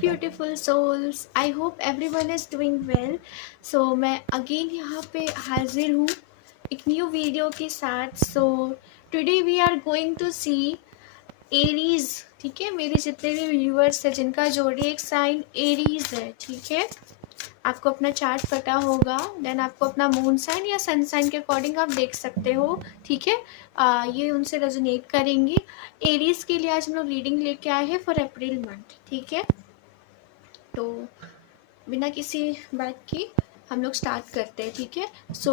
Beautiful souls, I hope everyone is doing well. So मैं again यहाँ पे हाजिर हूँ एक न्यू वीडियो के साथ। So today we are going to see Aries. ठीक है, मेरे जितने भी व्यूअर्स हैं जिनका जोडिएक साइन एरीज है, ठीक है, आपको अपना चार्ट पता होगा, देन आपको अपना मून साइन या सन साइन के अकॉर्डिंग आप देख सकते हो। ठीक है, ये उनसे रेजोनेट करेंगी। एरीज के लिए आज हम लोग रीडिंग लेके आए हैं फॉर अप्रैल मंथ। ठीक है, तो बिना किसी बात की हम लोग स्टार्ट करते हैं। ठीक है, सो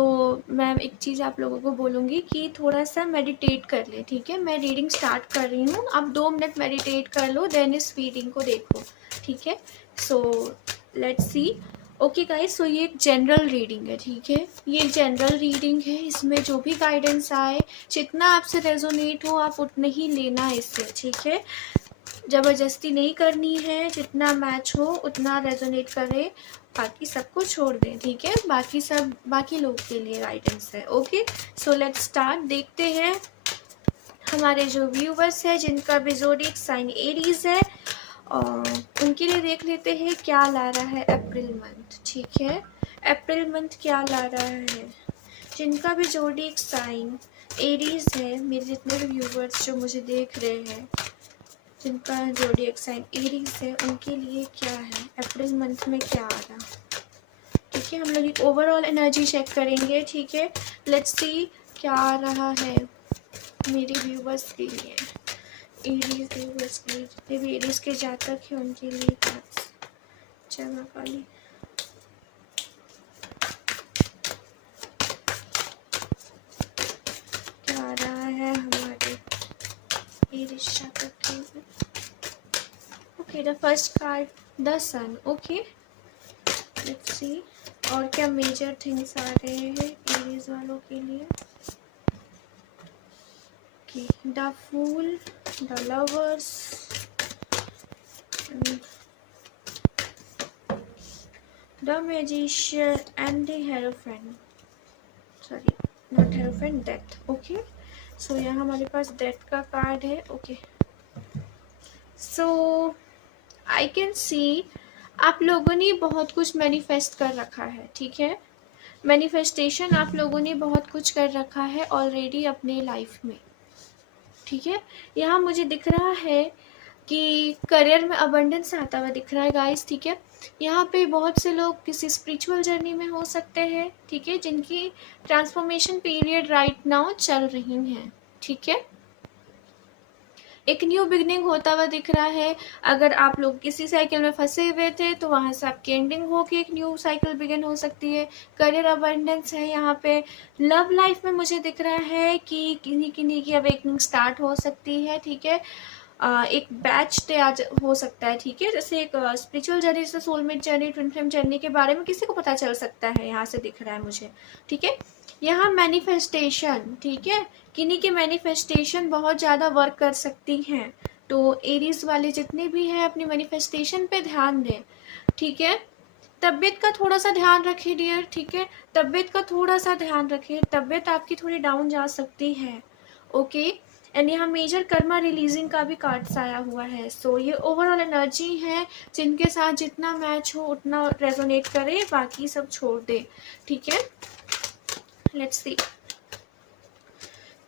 मैं एक चीज़ आप लोगों को बोलूँगी कि थोड़ा सा मेडिटेट कर ले। ठीक है, मैं रीडिंग स्टार्ट कर रही हूँ, आप 2 मिनट मेडिटेट कर लो, देन इस रीडिंग को देखो। ठीक है, so let's see. Okay guys, so ये एक जनरल रीडिंग है। ठीक है, ये एक जनरल रीडिंग है, इसमें जो भी गाइडेंस आए, जितना आपसे रेजोनेट हो आप उतना ही लेना है इससे। ठीक है, ज़बरदस्ती नहीं करनी है, जितना मैच हो उतना रेजोनेट करे, बाकी सबको छोड़ दें। ठीक है, बाकी सब बाकी लोग के लिए गाइडेंस है। Okay, so let's start. देखते हैं हमारे जो व्यूवर्स है जिनका भी ज़ोडिएक साइन एरीज है, और उनके लिए देख लेते हैं क्या ला रहा है अप्रैल मंथ। ठीक है, अप्रैल मंथ क्या ला रहा है जिनका भी ज़ोडिएक साइन एरीज है। मेरे जितने भी व्यूवर्स जो मुझे देख रहे हैं जिनका ज़ोडिएक साइन एरीज है, उनके लिए क्या है अप्रैल मंथ में क्या आ रहा। ठीक है, हम लोग एक ओवरऑल एनर्जी चेक करेंगे। ठीक है, लेट्स सी क्या आ रहा है मेरे व्यूवर्स के लिए, एरीज व्यूवर्स के लिए, जितने भी एरीज के जातक हैं उनके लिए जमा काली। क्या आ रहा है हमारे एरीज जातक के लिए। Okay, the first card the sun. Okay, let's see और क्या मेजर थिंग्स आ रहे हैं एरीज वालों के लिए। The fool, the lovers, the magician and the hierophant. Sorry, not hierophant, death. Okay, so यहाँ हमारे पास डेथ का कार्ड है। Okay, so I can see आप लोगों ने बहुत कुछ मैनिफेस्ट कर रखा है। ठीक है, मैनिफेस्टेशन आप लोगों ने बहुत कुछ कर रखा है ऑलरेडी अपने लाइफ में। ठीक है, यहाँ मुझे दिख रहा है कि करियर में अबंडेंस आता हुआ दिख रहा है गाइस। ठीक है, यहाँ पे बहुत से लोग किसी स्पिरिचुअल जर्नी में हो सकते हैं। ठीक है, जिनकी ट्रांसफॉर्मेशन पीरियड राइट नाउ चल रही हैं। ठीक है, एक न्यू बिगनिंग होता हुआ दिख रहा है। अगर आप लोग किसी साइकिल में फंसे हुए थे तो वहाँ से आपकी एंडिंग होगी, एक न्यू साइकिल बिगिन हो सकती है। करियर अबंडेंस है यहाँ पे। लव लाइफ में मुझे दिख रहा है कि किन्हीं किन्हीं की अवेकनिंग स्टार्ट हो सकती है। ठीक है, एक बैच तैयार हो सकता है। ठीक है, जैसे एक स्पिरिचुअल जर्नी से soulmate journey, twin flame journey के बारे में किसी को पता चल सकता है, यहाँ से दिख रहा है मुझे। ठीक है, यहाँ मैनिफेस्टेशन, ठीक है, किन्हीं की मैनिफेस्टेशन बहुत ज़्यादा वर्क कर सकती हैं। तो एरीज वाले जितने भी हैं अपनी मैनिफेस्टेशन पे ध्यान दें। ठीक है, तबीयत का थोड़ा सा ध्यान रखें डियर। ठीक है, तबीयत का थोड़ा सा ध्यान रखें, तबीयत आपकी थोड़ी डाउन जा सकती है। ओके, एंड यहाँ मेजर कर्मा रिलीजिंग का भी कार्ड्स आया हुआ है। सो ये ओवरऑल एनर्जी है, जिनके साथ जितना मैच हो उतना रेजोनेट करे, बाकी सब छोड़ दे। ठीक है, लेट्स सी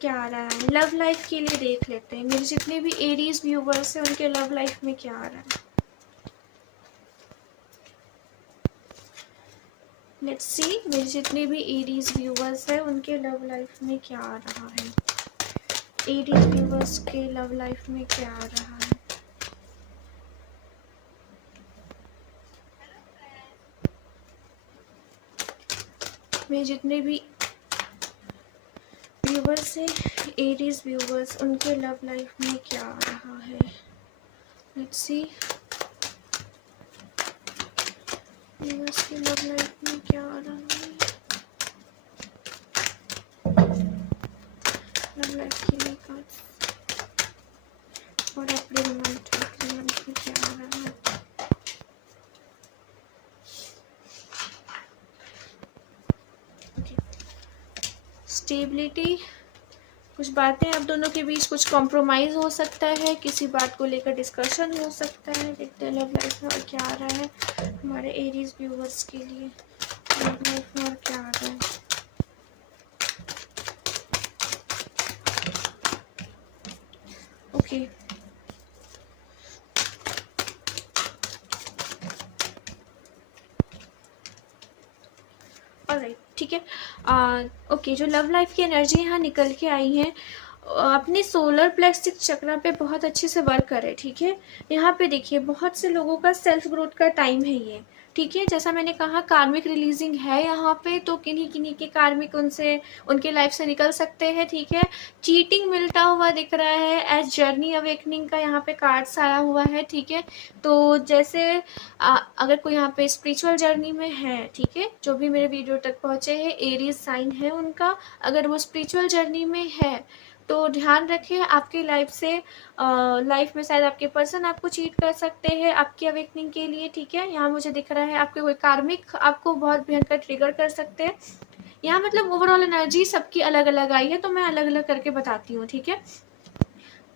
क्या आ रहा है लव लाइफ के लिए। देख लेते हैं मेरे जितने भी एरीज व्यूवर्स हैं उनके लव लाइफ में क्या आ रहा है। लेट्स सी मेरे जितने भी एरीज व्यूवर्स हैं उनके लव लाइफ में क्या आ रहा है। एरीज व्यूवर्स के लव लाइफ में क्या आ रहा है। मेरे जितने भी व्यूवर्स हैं एरीज व्यूवर्स, उनके लव लाइफ में क्या आ रहा है। लेट्स सी व्यूवर्स की लव लाइफ में क्या आ रहा है। लव लाइफ के लिए कार्ड्स और अप्रैल मंथ में क्या आ रहा है। स्टेबिलिटी, कुछ बातें आप दोनों के बीच, कुछ कॉम्प्रोमाइज़ हो सकता है, किसी बात को लेकर डिस्कशन हो सकता है। देखते हैं लव लाइफ में और क्या आ रहा है हमारे एरीज व्यूवर्स के लिए। लव लाइफ में और क्या आ रहा है। ओके ऑलराइट, ठीक है। ओके, जो लव लाइफ की एनर्जी यहाँ निकल के आई है, अपने सोलर प्लेक्सिस चक्रा पे बहुत अच्छे से वर्क करे, ठीक है। यहाँ पे देखिए बहुत से लोगों का सेल्फ ग्रोथ का टाइम है ये, ठीक है। जैसा मैंने कहा कार्मिक रिलीजिंग है यहाँ पे, तो किन्हीं किन्हीं के कार्मिक उनसे उनके लाइफ से निकल सकते हैं, ठीक है। चीटिंग मिलता हुआ दिख रहा है एज जर्नी अवेकनिंग का यहाँ पे कार्ड्स आया हुआ है, ठीक है। तो जैसे अगर कोई यहाँ पे स्पिरिचुअल जर्नी में है, ठीक है, जो भी मेरे वीडियो तक पहुँचे हैं एरीज साइन है उनका, अगर वो स्पिरिचुअल जर्नी में है तो ध्यान रखें आपकी लाइफ से लाइफ में शायद आपके पर्सन आपको चीट कर सकते हैं आपकी अवेकनिंग के लिए, ठीक है। यहाँ मुझे दिख रहा है आपके कोई कार्मिक आपको बहुत भयंकर ट्रिगर कर सकते हैं। यहाँ मतलब ओवरऑल एनर्जी सबकी अलग अलग आई है, तो मैं अलग अलग करके बताती हूँ, ठीक है।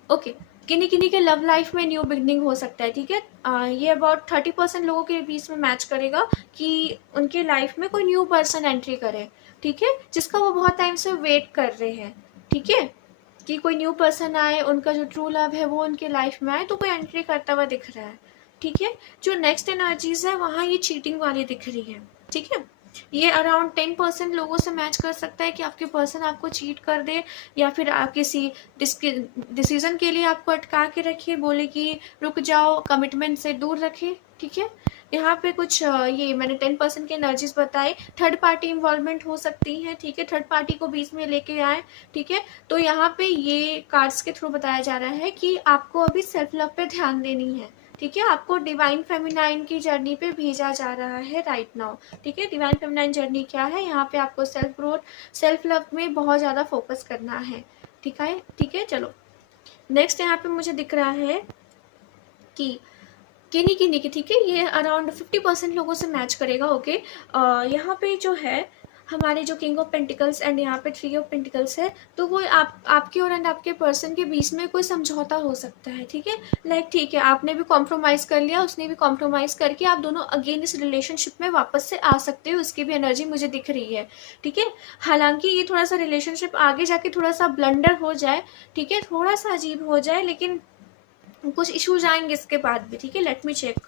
ओके, किन्हीं किन्हीं के लव लाइफ में न्यू बिगनिंग हो सकता है, ठीक है। ये अबाउट 30% लोगों के बीच में मैच करेगा कि उनके लाइफ में कोई न्यू पर्सन एंट्री करे, ठीक है, जिसका वो बहुत टाइम से वेट कर रहे हैं, ठीक है, कि कोई न्यू पर्सन आए, उनका जो ट्रू लव है वो उनके लाइफ में आए, तो कोई एंट्री करता हुआ दिख रहा है, ठीक है। जो नेक्स्ट एनर्जीज है वहाँ ये चीटिंग वाली दिख रही है, ठीक है। ये अराउंड 10% लोगों से मैच कर सकता है कि आपके पर्सन आपको चीट कर दे, या फिर आप किसी डिसीजन के लिए आपको अटका के रखे, बोले कि रुक जाओ, कमिटमेंट से दूर रखे, ठीक है। यहाँ पे कुछ ये मैंने 10% के एनर्जीज बताए। थर्ड पार्टी इन्वॉल्वमेंट हो सकती है, ठीक है, थर्ड पार्टी को बीच में लेके आए, ठीक है। तो यहाँ पे ये कार्ड्स के थ्रू बताया जा रहा है कि आपको अभी सेल्फ लव पे ध्यान देनी है, ठीक है। आपको डिवाइन फेमिनाइन की जर्नी पे भेजा जा रहा है राइट नाउ, ठीक है। डिवाइन फेमिनाइन जर्नी क्या है, यहाँ पे आपको सेल्फ ग्रोथ, सेल्फ लव में बहुत ज़्यादा फोकस करना है, ठीक है, ठीक है। चलो नेक्स्ट यहाँ पे मुझे दिख रहा है कि किन्हीं किन्हीं की, ठीक है, ये अराउंड 50% लोगों से मैच करेगा, ओके। यहाँ पे जो है हमारे जो किंग ऑफ पेंटिकल्स एंड यहाँ पे 3 ऑफ पेंटिकल्स है, तो वो आपके और एंड आपके पर्सन के बीच में कोई समझौता हो सकता है, ठीक है। लाइक ठीक है, आपने भी कॉम्प्रोमाइज़ कर लिया, उसने भी कॉम्प्रोमाइज़ करके आप दोनों अगेन इस रिलेशनशिप में वापस से आ सकते हो, उसकी भी एनर्जी मुझे दिख रही है, ठीक है। हालांकि ये थोड़ा सा रिलेशनशिप आगे जाके थोड़ा सा ब्लंडर हो जाए, ठीक है, थोड़ा सा अजीब हो जाए, लेकिन कुछ इश्यूज आएंगे इसके बाद भी, ठीक है। Let me check.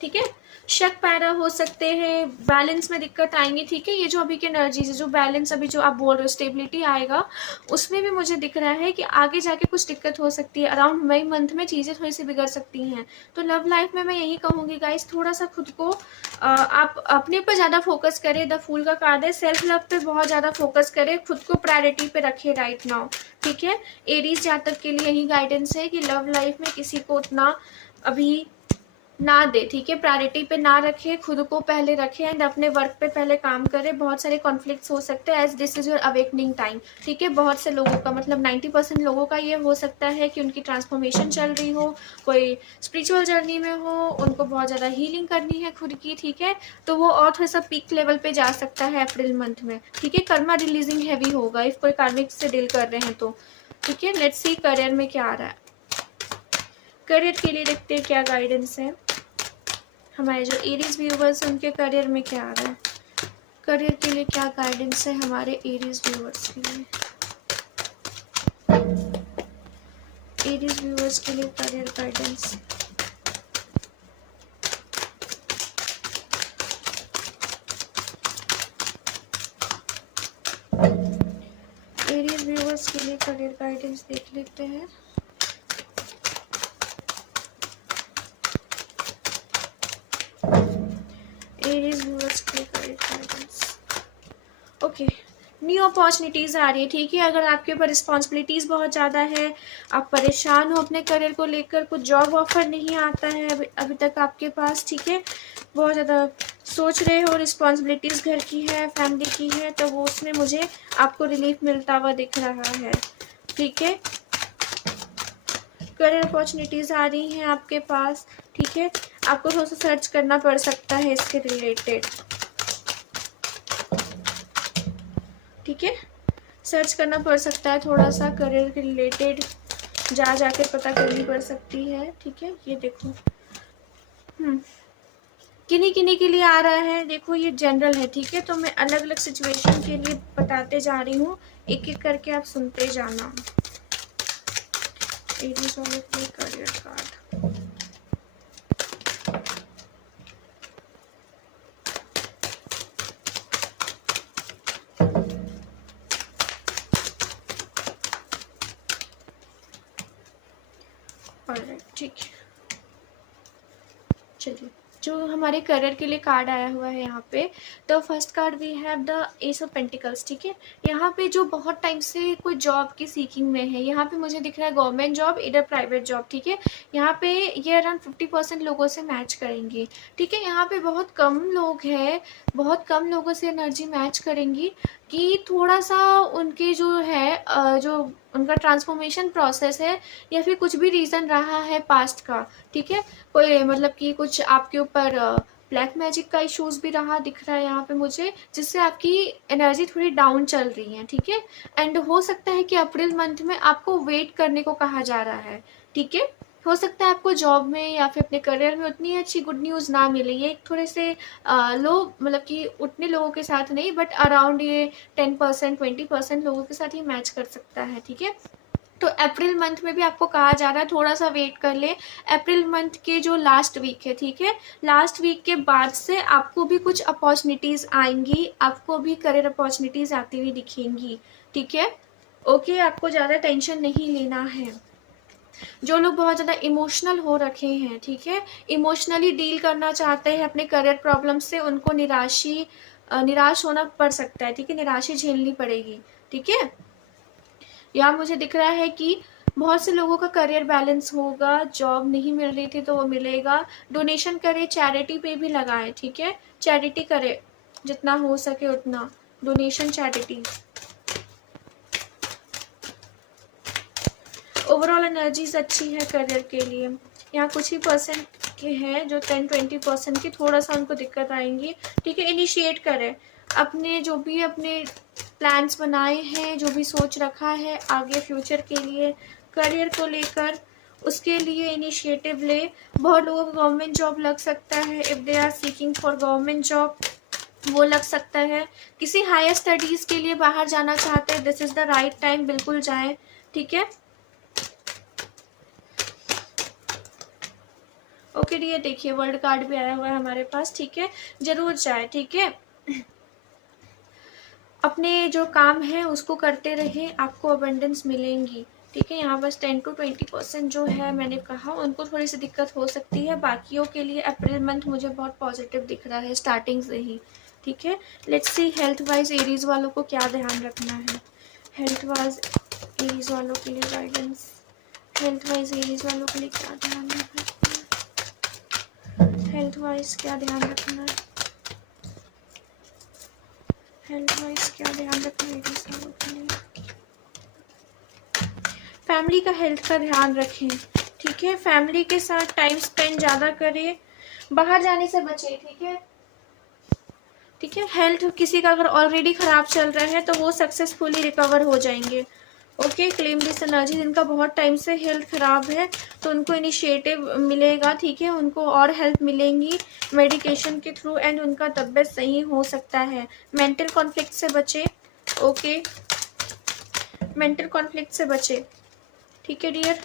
ठीक है, शक पैदा हो सकते हैं, बैलेंस में दिक्कत आएंगी, ठीक है। ये जो अभी की एनर्जीज है, जो बैलेंस अभी जो आप बोल रहे हो स्टेबिलिटी आएगा, उसमें भी मुझे दिख रहा है कि आगे जाके कुछ दिक्कत हो सकती है। अराउंड मई मंथ में चीज़ें थोड़ी सी बिगड़ सकती हैं। तो लव लाइफ में मैं यही कहूँगी गाइस, थोड़ा सा खुद को आप अपने पर ज़्यादा फोकस करें। द फूल का कार्ड है, सेल्फ लव पे बहुत ज़्यादा फोकस करें, खुद को प्रायोरिटी पे रखें राइट नाउ, ठीक है। एरीज जातक के लिए यही गाइडेंस है कि लव लाइफ में किसी को उतना अभी ना दे, ठीक है, प्रायोरिटी पे ना रखे, खुद को पहले रखे एंड अपने वर्क पे पहले काम करे। बहुत सारे कॉन्फ्लिक्ट्स हो सकते हैं as this is your awakening time, ठीक है। बहुत से लोगों का मतलब 90% लोगों का ये हो सकता है कि उनकी ट्रांसफॉर्मेशन चल रही हो, कोई स्पिरिचुअल जर्नी में हो, उनको बहुत ज़्यादा हीलिंग करनी है खुद की, ठीक है। तो वो और थोड़ा सा पीक लेवल पे जा सकता है अप्रैल मंथ में, ठीक है। कर्मा रिलीजिंग हैवी होगा इफ कोई कार्मिक से डील कर रहे हैं तो, ठीक है। लेट्स सी करियर में क्या आ रहा है। करियर के लिए देखते हैं क्या गाइडेंस है हमारे जो एरीज व्यूवर्स हैं उनके करियर में क्या आ रहा है। करियर के लिए क्या गाइडेंस है हमारे एरीज व्यूवर्स के लिए। एरीज व्यूवर्स के लिए करियर गाइडेंस। एरीज व्यूवर्स के लिए करियर गाइडेंस देख लेते हैं। एरीज व्यूअर्स के career guidance. Okay, new opportunities आ रही है, ठीक है। अगर आपके ऊपर रिस्पॉन्सिबिलिटीज़ बहुत ज़्यादा है, आप परेशान हो अपने करियर को लेकर, कुछ जॉब ऑफर नहीं आता है अभी तक आपके पास, ठीक है, बहुत ज़्यादा सोच रहे हो, रिस्पॉन्सिबिलिटीज़ घर की है, फैमिली की है, तो वो उसमें मुझे आपको रिलीफ मिलता हुआ दिख रहा है, ठीक है। करियर अपॉर्चुनिटीज़ आ रही हैं आपके पास, ठीक है। आपको थोड़ा सा सर्च करना पड़ सकता है इसके रिलेटेड, ठीक है। सर्च करना पड़ सकता है थोड़ा सा, करियर के रिलेटेड जाके पता करनी पड़ सकती है, ठीक है। ये देखो किन्हीं किन्हीं के लिए आ रहा है, देखो ये जनरल है, ठीक है। तो मैं अलग अलग सिचुएशन के लिए बताते जा रही हूँ, एक एक करके आप सुनते जाना। एरीज वाले के लिए करियर कार्ड, ऑलराइट, ठीक है। चलिए, जो हमारे करियर के लिए कार्ड आया हुआ है यहाँ पे, तो first card we have the ace of pentacles, ठीक है। यहाँ पे जो बहुत टाइम से कोई जॉब की सीकिंग में है, यहाँ पे मुझे दिख रहा है गवर्नमेंट जॉब इधर प्राइवेट जॉब, ठीक है। यहाँ पे ये अराउंड 50% लोगों से मैच करेंगी, ठीक है। यहाँ पे बहुत कम लोग हैं, बहुत कम लोगों से एनर्जी मैच करेंगी कि थोड़ा सा उनके जो है जो उनका ट्रांसफॉर्मेशन प्रोसेस है, या फिर कुछ भी रीज़न रहा है पास्ट का, ठीक है। कोई मतलब कि कुछ आपके ऊपर ब्लैक मैजिक का इश्यूज भी रहा दिख रहा है यहाँ पे मुझे, जिससे आपकी एनर्जी थोड़ी डाउन चल रही है, ठीक है। एंड हो सकता है कि अप्रैल मंथ में आपको वेट करने को कहा जा रहा है, ठीक है। हो सकता है आपको जॉब में या फिर अपने करियर में उतनी अच्छी गुड न्यूज़ ना मिले, ये थोड़े से लो, मतलब कि उतने लोगों के साथ नहीं, बट अराउंड ये 10% 20% लोगों के साथ ये मैच कर सकता है, ठीक है। तो अप्रैल मंथ में भी आपको कहा जा रहा है थोड़ा सा वेट कर ले, अप्रैल मंथ के जो लास्ट वीक है, ठीक है, लास्ट वीक के बाद से आपको भी कुछ अपॉर्चुनिटीज़ आएंगी, आपको भी करियर अपॉर्चुनिटीज़ आती हुई दिखेंगी, ठीक है। ओके, आपको ज़्यादा टेंशन नहीं लेना है। जो लोग बहुत ज़्यादा इमोशनल हो रखे हैं, ठीक है, इमोशनली डील करना चाहते हैं अपने करियर प्रॉब्लम से, उनको निराश होना पड़ सकता है, ठीक है, निराशा झेलनी पड़ेगी, ठीक है। यहाँ मुझे दिख रहा है कि बहुत से लोगों का करियर बैलेंस होगा, जॉब नहीं मिल रही थी तो वो मिलेगा, डोनेशन करे, चैरिटी पे भी लगाए, ठीक है, चैरिटी करे जितना हो सके उतना, डोनेशन चैरिटी। ओवरऑल एनर्जीज अच्छी है करियर के लिए। यहाँ कुछ ही परसेंट के हैं जो 10-20% की थोड़ा सा उनको दिक्कत आएंगी, ठीक है। इनिशिएट करें अपने जो भी अपने प्लान्स बनाए हैं, जो भी सोच रखा है आगे फ्यूचर के लिए करियर को लेकर, उसके लिए इनिशिएटिव ले। बहुत लोगों को गवर्नमेंट जॉब लग सकता है, if they are seeking for government job वो लग सकता है। किसी हायर स्टडीज़ के लिए बाहर जाना चाहते हैं, this is the right time, बिल्कुल जाएं, ठीक है। ओके डियर, देखिए वर्ल्ड कार्ड भी आया हुआ है हमारे पास, ठीक है, जरूर जाए, ठीक है। अपने जो काम है उसको करते रहे, आपको अबंडेंस मिलेंगी, ठीक है। यहाँ बस 10-20% जो है मैंने कहा उनको थोड़ी सी दिक्कत हो सकती है, बाकियों के लिए अप्रैल मंथ मुझे बहुत पॉजिटिव दिख रहा है स्टार्टिंग से ही, ठीक है। Let's see health wise Aries वालों को क्या ध्यान रखना है, हेल्थ वाइज एरीज वालों के लिए गाइडेंस, हेल्थ वाइज एरीज वालों के लिए क्या ध्यान रखना है, हेल्थ वाइज क्या ध्यान रखना है, हेल्थ वाइज क्या ध्यान रखना है, फैमिली का हेल्थ का ध्यान रखें, ठीक है। फैमिली के साथ टाइम स्पेंड ज़्यादा करें, बाहर जाने से बचें, ठीक है, ठीक है। हेल्थ किसी का अगर ऑलरेडी ख़राब चल रहा है तो वो सक्सेसफुली रिकवर हो जाएंगे, ओके। क्लेम दिस एनर्जी, जिनका बहुत टाइम से हेल्थ ख़राब है तो उनको इनिशिएटिव मिलेगा, ठीक है, उनको और हेल्प मिलेंगी मेडिकेशन के थ्रू, एंड उनका तबीयत सही हो सकता है। मेंटल कॉन्फ्लिक्ट से बचे, ओके, मेंटल कॉन्फ्लिक्ट से बचे, ठीक है dear,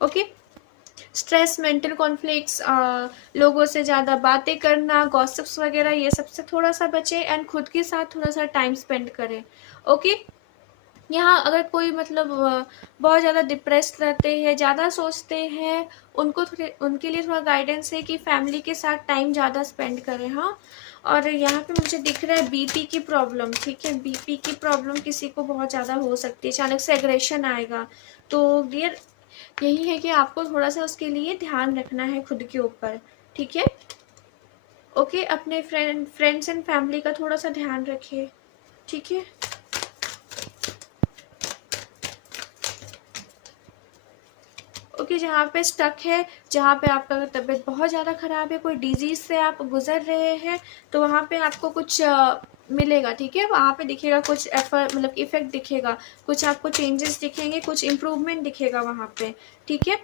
okay. Stress, mental conflicts, लोगों से ज़्यादा बातें करना, गॉसिप्स वगैरह, ये सबसे थोड़ा सा बचे, एंड खुद के साथ थोड़ा सा टाइम स्पेंड करें, ओके। यहाँ अगर कोई मतलब बहुत ज़्यादा डिप्रेस्ड रहते हैं, ज़्यादा सोचते हैं, उनको थोड़े, उनके लिए थोड़ा गाइडेंस है कि फैमिली के साथ टाइम ज़्यादा स्पेंड करें, हाँ। और यहाँ पे मुझे दिख रहा है बीपी की प्रॉब्लम, ठीक है, बीपी की प्रॉब्लम किसी को बहुत ज़्यादा हो सकती है, अचानक से एग्रेशन आएगा, तो डियर यही है कि आपको थोड़ा सा उसके लिए ध्यान रखना है खुद के ऊपर, ठीक है, ओके। अपने फ्रेंड्स एंड फैमिली का थोड़ा सा ध्यान रखिए, ठीक है। ओके, जहाँ पे स्टक है, जहाँ पे आपका तबीयत बहुत ज़्यादा ख़राब है, कोई डिजीज़ से आप गुज़र रहे हैं, तो वहाँ पे आपको कुछ मिलेगा, ठीक है। वहाँ पे दिखेगा कुछ मतलब इफ़ेक्ट दिखेगा, कुछ आपको चेंजेस दिखेंगे, कुछ इम्प्रूवमेंट दिखेगा वहाँ पे, ठीक है।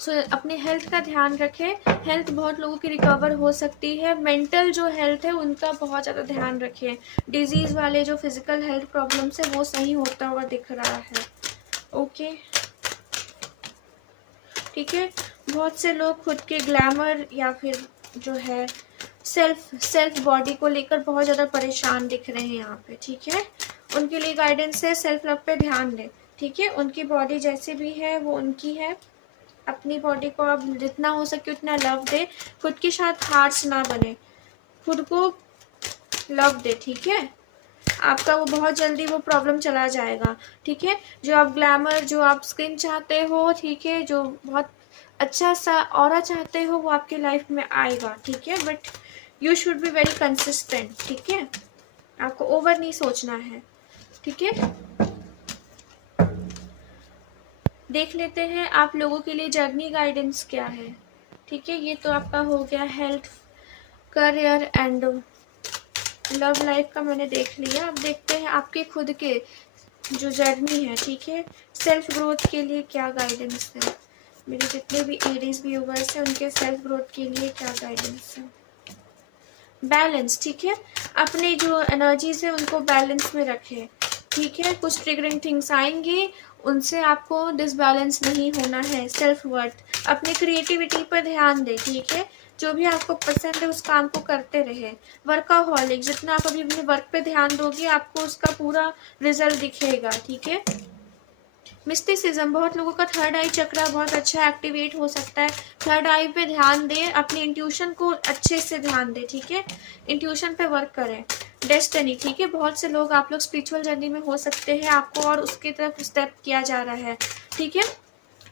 सो अपने हेल्थ का ध्यान रखें। हेल्थ बहुत लोगों की रिकवर हो सकती है। मेंटल जो हेल्थ है उनका बहुत ज़्यादा ध्यान रखें। डिजीज़ वाले जो फिज़िकल हेल्थ प्रॉब्लम्स है वो सही होता हुआ दिख रहा है। ओके, ठीक है। बहुत से लोग खुद के ग्लैमर या फिर जो है सेल्फ बॉडी को लेकर बहुत ज़्यादा परेशान दिख रहे हैं यहाँ पे, ठीक है। उनके लिए गाइडेंस है, सेल्फ लव पे ध्यान दें, ठीक है। उनकी बॉडी जैसी भी है वो उनकी है। अपनी बॉडी को आप जितना हो सके उतना लव दे, खुद के साथ हार्श ना बने, खुद को लव दे, ठीक है। आपका वो बहुत जल्दी वो प्रॉब्लम चला जाएगा, ठीक है। जो आप ग्लैमर, जो आप स्किन चाहते हो, ठीक है, जो बहुत अच्छा सा ऑरा चाहते हो वो आपकी लाइफ में आएगा, ठीक है। But you should be very consistent, ठीक है। आपको ओवर नहीं सोचना है, ठीक है। देख लेते हैं आप लोगों के लिए जर्नी गाइडेंस क्या है, ठीक है। ये तो आपका हो गया health, career and love life का मैंने देख लिया। अब देखते हैं आपके खुद के जो जर्नी है, ठीक है। सेल्फ ग्रोथ के लिए क्या गाइडेंस है, मेरे जितने भी एरीज व्यूवर्स हैं उनके सेल्फ ग्रोथ के लिए क्या गाइडेंस है। बैलेंस, ठीक है। अपनी जो एनर्जीज है उनको बैलेंस में रखें, ठीक है। कुछ ट्रिगरिंग थिंग्स आएंगी, उनसे आपको डिसबैलेंस नहीं होना है। सेल्फ वर्थ, अपनी क्रिएटिविटी पर ध्यान दें, ठीक है। जो भी आपको पसंद है उस काम को करते रहे। वर्काहॉलिक, जितना आप अभी अपने वर्क पे ध्यान दोगे आपको उसका पूरा रिजल्ट दिखेगा, ठीक है। मिस्टिसिज्म, बहुत लोगों का थर्ड आई चक्रा बहुत अच्छा एक्टिवेट हो सकता है। थर्ड आई पे ध्यान दें, अपनी इंट्यूशन को अच्छे से ध्यान दें, ठीक है। इंट्यूशन पे वर्क करें। डेस्टिनी, ठीक है। बहुत से लोग, आप लोग स्पिरिचुअल जर्नी में हो सकते हैं, आपको और उसकी तरफ स्टेप किया जा रहा है, ठीक है।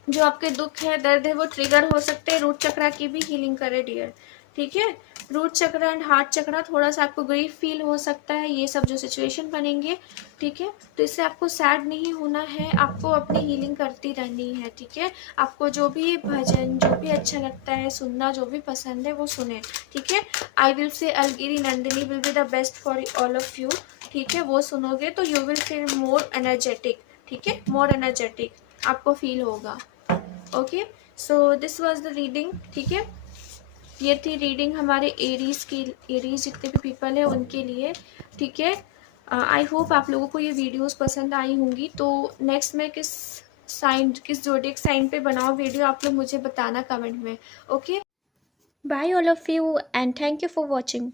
जो आपके दुख है, दर्द है, वो ट्रिगर हो सकते हैं। रूट चक्रा की भी हीलिंग करे डियर, ठीक है। रूट चक्रा एंड हार्ट चक्रा, थोड़ा सा आपको ग्रीफ फील हो सकता है, ये सब जो सिचुएशन बनेंगे, ठीक है। तो इससे आपको सैड नहीं होना है, आपको अपनी हीलिंग करती रहनी है, ठीक है। आपको जो भी भजन, जो भी अच्छा लगता है सुनना, जो भी पसंद है वो सुने, ठीक है। I will say Alagiri Nandini will be the best for all of you, ठीक है। वो सुनोगे तो you will feel more energetic, ठीक है। मोर एनर्जेटिक आपको फील होगा। Okay, so this was the reading, ठीक है। ये थी रीडिंग हमारे एरीज की, एरीज जितने भी पीपल है उनके लिए, ठीक है। आई होप आप लोगों को ये वीडियोस पसंद आई होंगी। तो नेक्स्ट मैं किस साइन, किस ज़ोडिएक साइन पे बनाऊँ वीडियो, आप लोग मुझे बताना कमेंट में। Okay, bye all of you and thank you for watching.